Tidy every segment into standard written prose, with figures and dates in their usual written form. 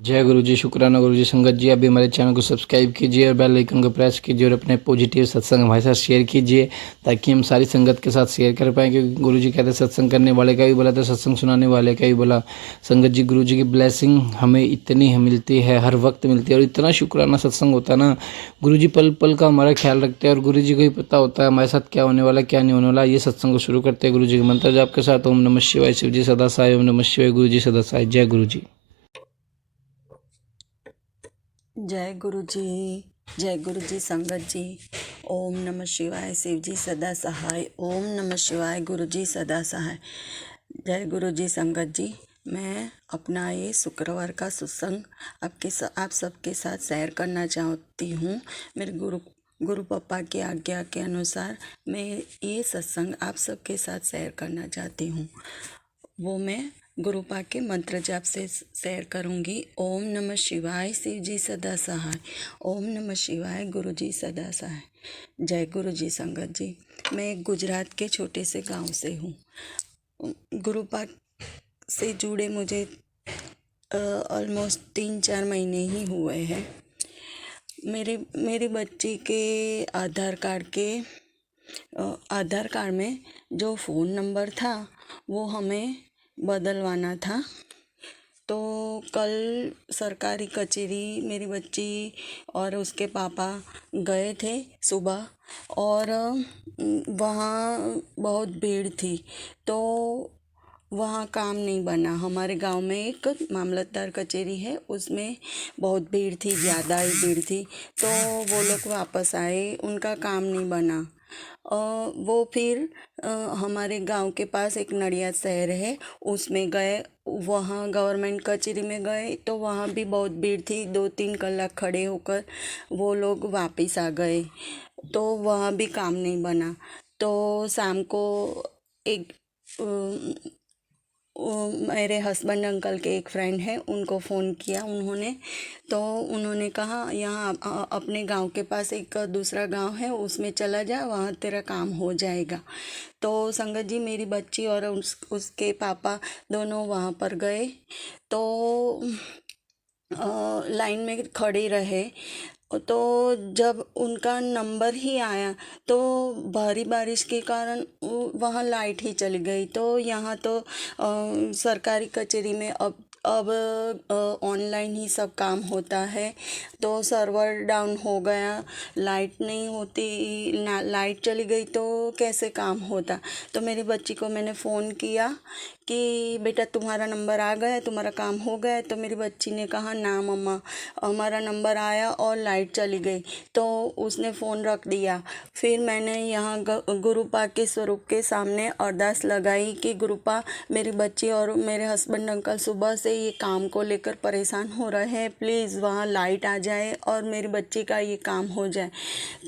जय गुरु जी, शुक्राना गुरु जी। संगत जी, अभी हमारे चैनल को सब्सक्राइब कीजिए और बेल आइकन को प्रेस कीजिए और अपने पॉजिटिव सत्संग हमारे साथ शेयर कीजिए ताकि हम सारी संगत के साथ शेयर कर पाएँ। क्योंकि गुरु जी कहते हैं सत्संग करने वाले का भी भला तो सत्संग सुनाने वाले का भी भला। संगत जी, गुरु जी की ब्लेसिंग हमें इतनी मिलती है, हर वक्त मिलती है और इतना शुक्राना सत्संग होता है ना। गुरु जी पल पल का हमारा ख्याल रखते हैं और गुरु जी को ही पता होता है हमारे साथ क्या होने वाला क्या नहीं होने वाला। ये सत्संग को शुरू करते हैं गुरु जी के मंत्र जाप के साथ। ओम नमः शिवाय, शिव जी सदा सहाय। ओम नमः शिवाय, गुरु जी सदा सहाय। जय गुरु जी। जय गुरु जी, जय गुरु जी। संगत जी, ओम नमः शिवाय, शिव जी सदा सहाय। ओम नमः शिवाय, गुरु जी सदा सहाय। जय गुरु जी। संगत जी, मैं अपना ये शुक्रवार का सत्संग आप सबके साथ शेयर करना चाहती हूँ। मेरे गुरु पापा की आज्ञा के अनुसार मैं ये सत्संग आप सबके साथ शेयर करना चाहती हूँ। वो मैं गुरुपा के मंत्र जाप से शेयर करूँगी। ओम नमः शिवाय, शिव जी सदा सहाय। ओम नमः शिवाय, गुरु जी सदा सहाय। जय गुरु जी। संगत जी, मैं एक गुजरात के छोटे से गांव से हूँ। गुरुपा से जुड़े मुझे ऑलमोस्ट 3-4 महीने ही हुए हैं। मेरी बच्ची के आधार कार्ड में जो फ़ोन नंबर था वो हमें बदलवाना था। तो कल सरकारी कचहरी मेरी बच्ची और उसके पापा गए थे सुबह, और वहाँ बहुत भीड़ थी तो वहाँ काम नहीं बना। हमारे गांव में एक मामलतदार कचहरी है, उसमें बहुत भीड़ थी, ज़्यादा ही भीड़ थी। तो वो लोग वापस आए, उनका काम नहीं बना। वो फिर हमारे गांव के पास एक नडियाद शहर है, उसमें गए। वहाँ गवर्नमेंट कचहरी में गए तो वहाँ भी बहुत भीड़ थी। 2-3 कलाक खड़े होकर वो लोग वापस आ गए, तो वहाँ भी काम नहीं बना। तो शाम को एक मेरे हस्बैंड अंकल के एक फ्रेंड है, उनको फ़ोन किया उन्होंने। तो उन्होंने कहा यहाँ अपने गांव के पास एक दूसरा गांव है, उसमें चला जा, वहाँ तेरा काम हो जाएगा। तो संगत जी, मेरी बच्ची और उसके पापा दोनों वहाँ पर गए। तो लाइन में खड़े रहे। तो जब उनका नंबर ही आया तो भारी बारिश के कारण वहाँ लाइट ही चली गई। तो यहाँ तो सरकारी कचहरी में अब ऑनलाइन ही सब काम होता है। तो सर्वर डाउन हो गया, लाइट नहीं होती, लाइट चली गई तो कैसे काम होता। तो मेरी बच्ची को मैंने फ़ोन किया कि बेटा तुम्हारा नंबर आ गया है, तुम्हारा काम हो गया है। तो मेरी बच्ची ने कहा ना मम्मा, हमारा नंबर आया और लाइट चली गई। तो उसने फ़ोन रख दिया। फिर मैंने यहाँ गुरुपा के स्वरूप के सामने अरदास लगाई कि गुरुपा, मेरी बच्ची और मेरे हस्बैंड अंकल सुबह से ये काम को लेकर परेशान हो रहे हैं, प्लीज़ वहाँ लाइट आ जाए और मेरी बच्ची का ये काम हो जाए।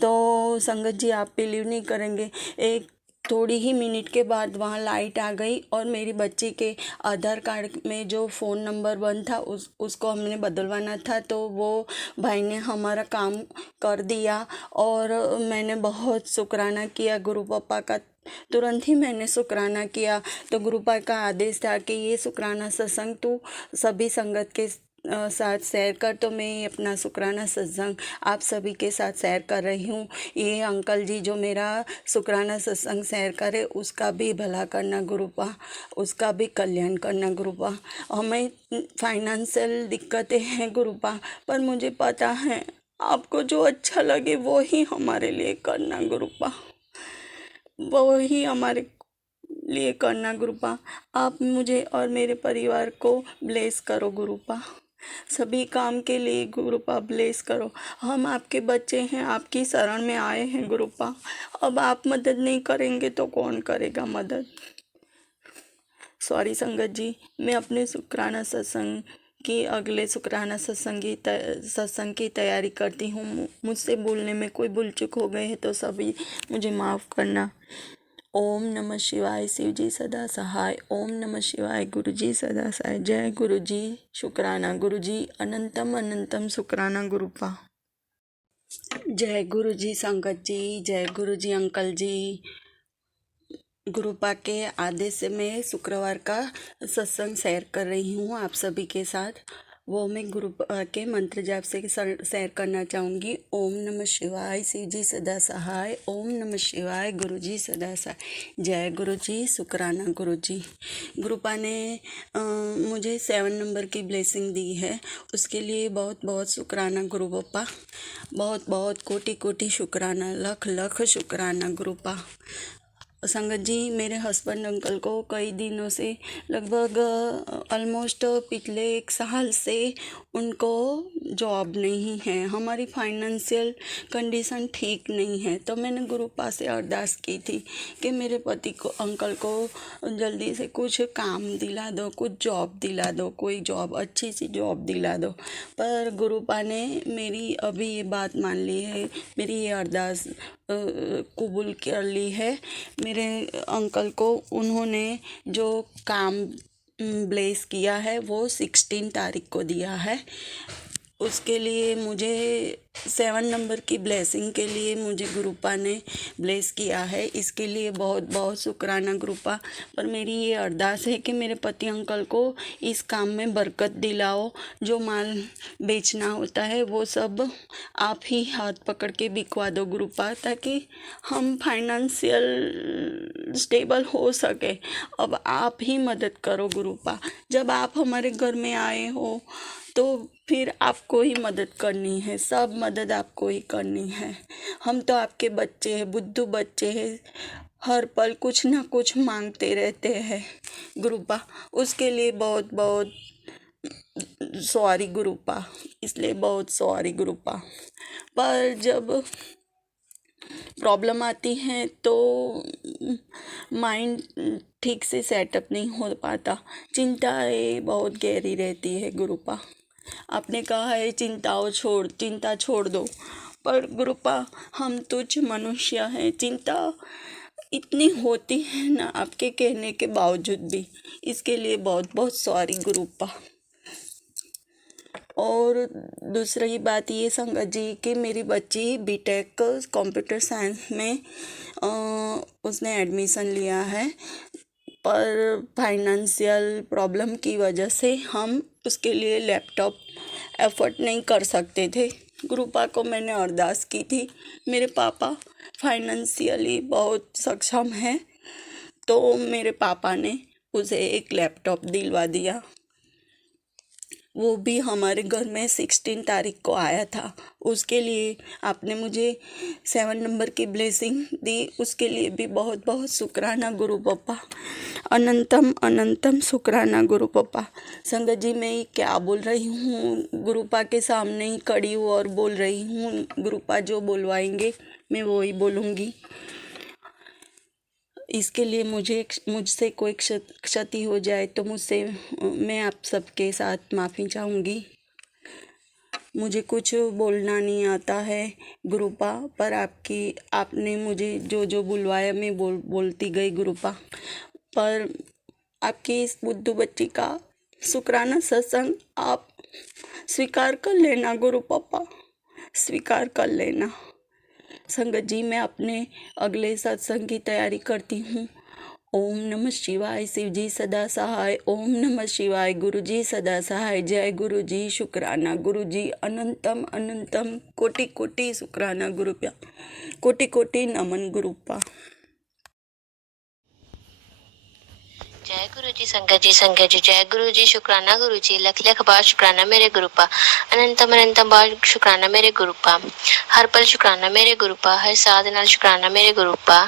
तो संगत जी, आप बिलीव नहीं करेंगे, एक थोड़ी ही मिनट के बाद वहाँ लाइट आ गई और मेरी बच्ची के आधार कार्ड में जो फ़ोन नंबर बंद था उसको हमने बदलवाना था। तो वो भाई ने हमारा काम कर दिया और मैंने बहुत शुक्राना किया गुरु पापा का। तुरंत ही मैंने शुक्राना किया। तो गुरु पापा का आदेश था कि ये शुक्राना सत्संग तू सभी संगत के साथ शेयर कर। तो मैं अपना शुक्राना सत्संग आप सभी के साथ शेयर कर रही हूँ। ये अंकल जी जो मेरा शुक्राना सत्संग शेयर करे, उसका भी भला करना गुरुपा, उसका भी कल्याण करना गुरुपा। हमें फाइनेंशियल दिक्कतें हैं गुरुपा, पर मुझे पता है आपको जो अच्छा लगे वो ही हमारे लिए करना गुरुपा, वो ही हमारे लिए करना गुरुपा। आप मुझे और मेरे परिवार को ब्लेस करो गुरुपा, सभी काम के लिए गुरुपा ब्लेस करो। हम आपके बच्चे हैं, आपकी शरण में आए हैं गुरुपा। अब आप मदद नहीं करेंगे तो कौन करेगा मदद। सॉरी संगत जी, मैं अपने शुक्राना सत्संग की अगले शुक्राना सत्संग की तैयारी करती हूँ। मुझसे बोलने में कोई भूल चूक हो गए है तो सभी मुझे माफ़ करना। ओम नमः शिवाय, शिव जी सदा सहाय। ओम नमः शिवाय, गुरु जी सदा सहाय। जय गुरु जी। शुक्राना गुरु जी, अनंतम अनंतम शुक्राना गुरुपा। जय गुरु जी। संगत जी, जय गुरु जी। अंकल जी, गुरुपा के आदेश से मैं शुक्रवार का सत्संग शेयर कर रही हूँ आप सभी के साथ। वो मैं गुरु के मंत्र जाप से शेयर करना चाहूँगी। ओम नमः शिवाय, शिव जी सदा सहाय। ओम नमः शिवाय, गुरु जी सदा सहाय। जय गुरु जी, शुक्राना गुरु जी। गुरुपा ने मुझे 7 नंबर की ब्लेसिंग दी है, उसके लिए बहुत बहुत शुक्राना गुरु पप्पा। बहुत बहुत कोटि कोटि शुक्राना, लख लख शुक्राना गुरुपा। संगत जी, मेरे हस्बैंड अंकल को कई दिनों से, लगभग ऑलमोस्ट पिछले 1 साल से उनको जॉब नहीं है। हमारी फाइनेंशियल कंडीशन ठीक नहीं है, तो मैंने गुरुपा से अरदास की थी कि मेरे पति को, अंकल को जल्दी से कुछ काम दिला दो, कुछ जॉब दिला दो, कोई जॉब, अच्छी सी जॉब दिला दो। पर गुरुपा ने मेरी अभी ये बात मान ली है, मेरी ये अरदास कबूल कर ली है। मेरे अंकल को उन्होंने जो काम ब्लेस किया है वो 16 तारीख को दिया है। उसके लिए मुझे 7 नंबर की ब्लेसिंग के लिए मुझे गुरुपा ने ब्लेस किया है, इसके लिए बहुत बहुत शुक्राना गुरुपा। पर मेरी ये अरदास है कि मेरे पति अंकल को इस काम में बरकत दिलाओ। जो माल बेचना होता है वो सब आप ही हाथ पकड़ के बिकवा दो गुरुपा, ताकि हम फाइनेंशियल स्टेबल हो सके। अब आप ही मदद करो गुरुपा। जब आप हमारे घर में आए हो तो फिर आपको ही मदद करनी है, सब मदद आपको ही करनी है। हम तो आपके बच्चे हैं, बुद्धू बच्चे हैं, हर पल कुछ ना कुछ मांगते रहते हैं गुरुपा। उसके लिए बहुत बहुत सॉरी गुरुपा, इसलिए बहुत सॉरी गुरुपा। पर जब प्रॉब्लम आती है तो माइंड ठीक से सेटअप नहीं हो पाता, चिंताएं बहुत गहरी रहती है गुरुपा। आपने कहा है चिंता छोड़ दो, पर गुरुपा हम तुच्छ मनुष्य हैं, चिंता इतनी होती है ना आपके कहने के बावजूद भी। इसके लिए बहुत बहुत सॉरी गुरुपा। और दूसरी बात ये संगत जी कि मेरी बच्ची बीटेक कंप्यूटर साइंस में उसने एडमिशन लिया है, पर फाइनेंशियल प्रॉब्लम की वजह से हम उसके लिए लैपटॉप एफर्ट नहीं कर सकते थे। गुरुपा को मैंने अरदास की थी, मेरे पापा फाइनेंशियली बहुत सक्षम हैं, तो मेरे पापा ने उसे एक लैपटॉप दिलवा दिया। वो भी हमारे घर में 16 तारीख को आया था। उसके लिए आपने मुझे 7 नंबर की ब्लेसिंग दी, उसके लिए भी बहुत बहुत शुक्राना गुरु पप्पा। अनंतम अनंतम शुक्राना गुरु पप्पा। संगत जी, मैं क्या बोल रही हूँ, गुरुपा के सामने ही खड़ी हूँ और बोल रही हूँ। गुरुपा जो बोलवाएंगे मैं वो ही बोलूँगी। इसके लिए मुझसे कोई क्षति हो जाए तो मैं आप सबके साथ माफ़ी चाहूँगी। मुझे कुछ बोलना नहीं आता है गुरुपा, पर आपने मुझे जो जो बुलवाया मैं बोलती गई गुरुपा। पर आपकी इस बुद्धू बच्ची का शुक्राना सत्संग आप स्वीकार कर लेना गुरु पापा, स्वीकार कर लेना। संगत जी, मैं अपने अगले सत्संग की तैयारी करती हूँ। ओम नमः शिवाय, शिव जी सदा सहाय। ओम नमः शिवाय, गुरु जी सदा सहाय। जय गुरु जी, शुक्राना गुरु जी। अनंतम अनंतम कोटि कोटि शुक्राना गुरुप्या, कोटि कोटि नमन गुरुपा। जय गुरु जी, संगत जी, जय गुरु जी, शुक्राना गुरु जी, लख लख बार शुक्राना मेरे गुरुपा, अनंतम अनंतम बार शुक्राना मेरे गुरुपा, हर पल शुक्राना मेरे गुरुपा, हर साध नाल शुक्राना मेरे गुरुपा।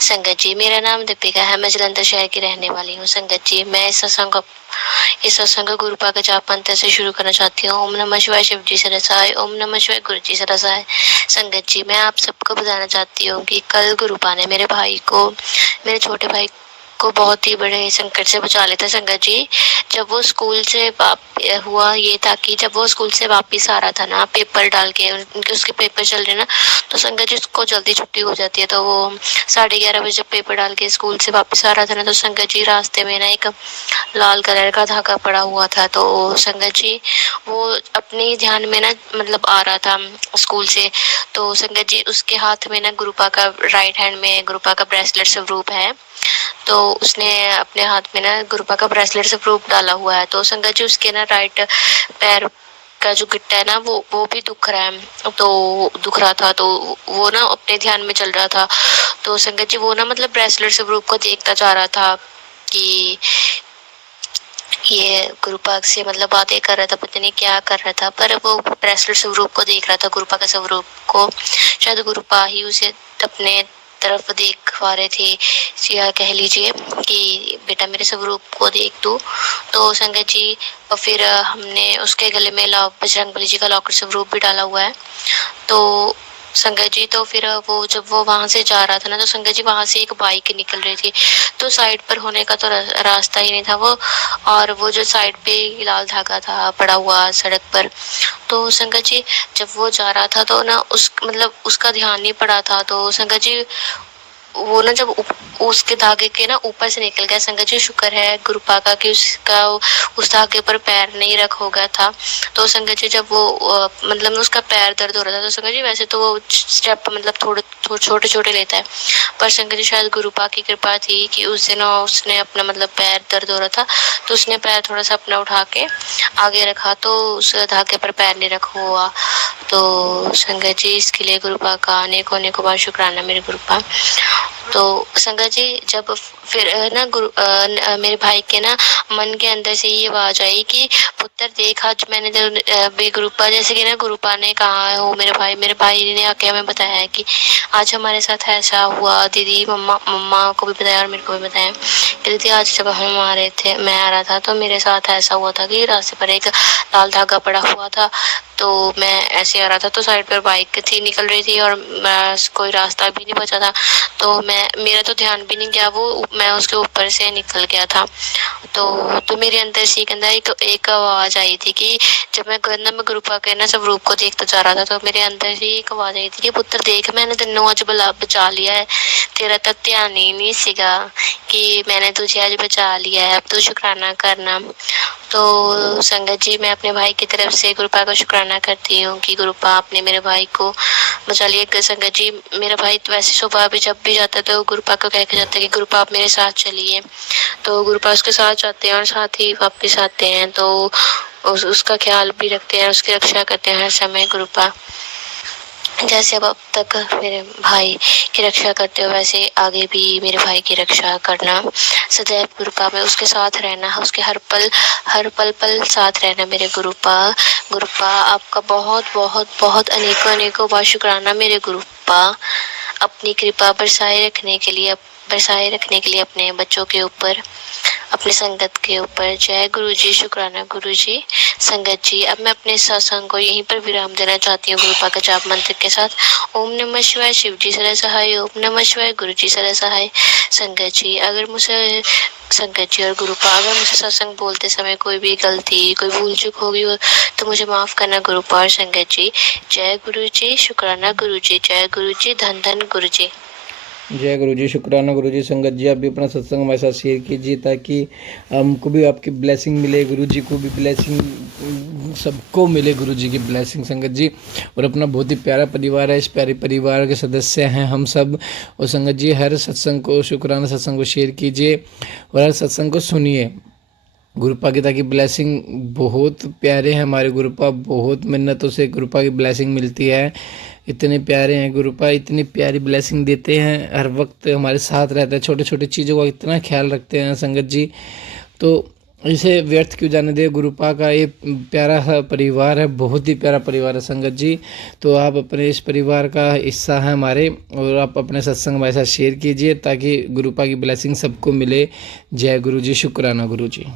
संगत जी, मेरा नाम दीपिका है, मैं जलंधर शहर की रहने वाली हूँ। संगत जी, मैं इस सत्संग गुरुपा का जाप मंत्र से शुरू करना चाहती हूँ। ओम नमः शिवाय, शिव जी सरसाय। ओम नमः शिवाय, गुरु जी सरसाय। संगत जी, मैं आप सबको बताना चाहती हूँ कि कल गुरुपा ने मेरे छोटे भाई को बहुत ही बड़े संकट से बचा लेता। संगत जी, जब वो स्कूल से हुआ ये था कि जब वो स्कूल से वापस आ रहा था ना, पेपर डाल के, उनके उसके पेपर चल रहे ना, तो संगत जी उसको जल्दी छुट्टी हो जाती है। तो वो 11:30 बजे जब पेपर डाल के स्कूल से वापस आ रहा था ना, तो संगत जी रास्ते में ना एक लाल कलर का धागा पड़ा हुआ था। तो संगत जी वो अपने ध्यान में ना मतलब आ रहा था स्कूल से, तो संगत जी उसके हाथ में ना गुरुपा का राइट हैंड में गुरुपा का ब्रेसलेट स्वरूप है। तो उसने अपने हाथ में ना गुरुपा का ब्रेसलेट से प्रूफ डाला हुआ है। तो संगत जी उसके ना राइट पैर का जो गिट्टा है ना वो भी दुख रहा है, तो दुख रहा था, तो वो ना अपने ध्यान में चल रहा था। तो संगत जी वो ना मतलब ब्रेसलेट से प्रूफ को देखता जा रहा था कि ये गुरुपा से मतलब बातें कर रहा था, पता नहीं क्या कर रहा था, पर वो ब्रेसलेट स्वरूप को देख रहा था, गुरुपा के स्वरूप को। शायद गुरुपा ही उसे अपने तरफ देख पा रहे थे, या कह लीजिए कि बेटा मेरे स्वरूप को देख तू। तो संगत जी और फिर हमने उसके गले में बजरंगबली जी का लॉकेट स्वरूप भी डाला हुआ है। तो संगत जी तो फिर वो जब वो वहां से जा रहा था ना, तो संगत जी वहां से एक बाइक निकल रही थी, तो साइड पर होने का तो रास्ता ही नहीं था वो, और वो जो साइड पे लाल धागा था पड़ा हुआ सड़क पर। तो संगत जी जब वो जा रहा था तो ना उसका ध्यान नहीं पड़ा था। तो संगत जी वो ना जब उसके धागे के ना ऊपर से निकल गया। संगत जी शुक्र है गुरुपा का कि उसका उस धागे पर पैर नहीं रख हो गया था। तो संगत जी जब वो उसका पैर दर्द हो रहा था, तो संगत जी वैसे तो वो स्टेप थोड़े छोटे छोटे लेता है, पर संगत जी शायद गुरुपा की कृपा थी कि उस दिन उसने अपना पैर दर्द हो रहा था, तो उसने पैर थोड़ा सा अपना उठा के आगे रखा, तो उस धागे पर पैर नहीं रखा हुआ। तो संगत जी इसके लिए गुरुपा का अनेकों अनेकों बार शुक्राना मेरे गुरुपा। तो संगत जी जब फिर ना मेरे भाई के ना मन के अंदर से ये आवाज आई कि पुत्र देख आज मैंने गुरुपा, जैसे कि ना गुरुपा ने कहा हो मेरे भाई ने आके हमें बताया है कि आज हमारे साथ ऐसा हुआ। दीदी मम्मा को भी बताया और मेरे को भी बताया कि दीदी आज जब हम आ रहे थे, मैं आ रहा था, तो मेरे साथ ऐसा हुआ था कि रास्ते पर एक लाल धागा पड़ा हुआ था, तो मैं ऐसे आ रहा था, तो साइड पर बाइक थी निकल रही थी और कोई रास्ता भी नहीं बचा था, तो मेरा तो ध्यान भी नहीं गया, मैं उसके ऊपर से निकल गया था। तो मेरे अंदर से एक आवाज आई थी कि जब मैं गुरुपा के ना स्वरूप को देखता जा रहा था, तो मेरे अंदर से एक आवाज आई थी कि पुत्र देख मैंने तेनों आज बचा लिया है, तेरा तो ध्यान ही नहीं सीगा कि मैंने तुझे आज बचा लिया है, अब तो शुक्राना करना। तो संगत जी मैं अपने भाई की तरफ से गुरुपा का शुक्राना करती हूँ कि गुरुपा आपने मेरे भाई को बचा लिया। संगत जी मेरा भाई तो वैसे सुबह भी जब भी जाता है तो गुरुपा को कह के जाता है कि गुरुपा आप मेरे साथ चलिए, तो गुरुपा उसके साथ जाते हैं और साथ ही वापस आते हैं, तो उसका ख्याल भी रखते हैं, उसकी रक्षा करते हैं हर समय गुरुपा। जैसे अब तक मेरे भाई की रक्षा करते हो, वैसे आगे भी मेरे भाई की रक्षा करना, सदैव गुरुपा में उसके साथ रहना, उसके हर पल साथ रहना मेरे गुरुपा। गुरुपा आपका बहुत बहुत बहुत अनेकों अनेकों बार शुक्राना मेरे गुरुपा, अपनी कृपा बरसाए रखने के लिए अपने बच्चों के ऊपर, अपने संगत के ऊपर। जय गुरु जी, शुक्राना गुरु जी। संगत जी अब मैं अपने सत्संग को यहीं पर विराम देना चाहती हूँ गुरुपा का जाप मंत्र के साथ। ओम नमः शिवाय, शिव जी सदा सहाय। ओम नमः शिवाय, गुरु जी सदा सहाय। संगत जी अगर मुझसे संगत जी और गुरुपा अगर मुझे सत्संग बोलते समय कोई भी गलती, कोई भूल चूक होगी हो तो मुझे माफ करना गुरुपा और संगत जी। जय गुरु जी, शुक्राना गुरु जी। जय गुरु जी, धन धन गुरु जी। जय गुरु जी, शुक्राना गुरु जी। संगत जी आप भी अपना सत्संग हमारे साथ शेयर कीजिए ताकि हमको भी आपकी ब्लेसिंग मिले, गुरु जी को भी ब्लेसिंग, सबको मिले गुरु जी की ब्लेसिंग संगत जी। और अपना बहुत ही प्यारा परिवार है, इस प्यारे परिवार के सदस्य हैं हम सब। और संगत जी हर सत्संग को, शुक्राना सत्संग को शेयर कीजिए और हर सत्संग को सुनिए गुरुपा की, ताकि ब्लेसिंग बहुत प्यारे हैं हमारे गुरुपा, बहुत मिन्नतों से गुरुपा की ब्लेसिंग मिलती है। इतने प्यारे हैं गुरुपा, इतनी प्यारी ब्लेसिंग देते हैं, हर वक्त हमारे साथ रहते हैं, छोटे छोटे चीज़ों का इतना ख्याल रखते हैं संगत जी। तो इसे व्यर्थ क्यों जाने दे, गुरुपा का ये प्यारा सा परिवार है, बहुत ही प्यारा परिवार है संगत जी। तो आप अपने इस परिवार का हिस्सा हैं हमारे, और आप अपने सत्संग हमारे साथ शेयर कीजिए ताकि गुरुपा की ब्लेसिंग सबको मिले। जय गुरु जी, शुक्राना गुरु जी।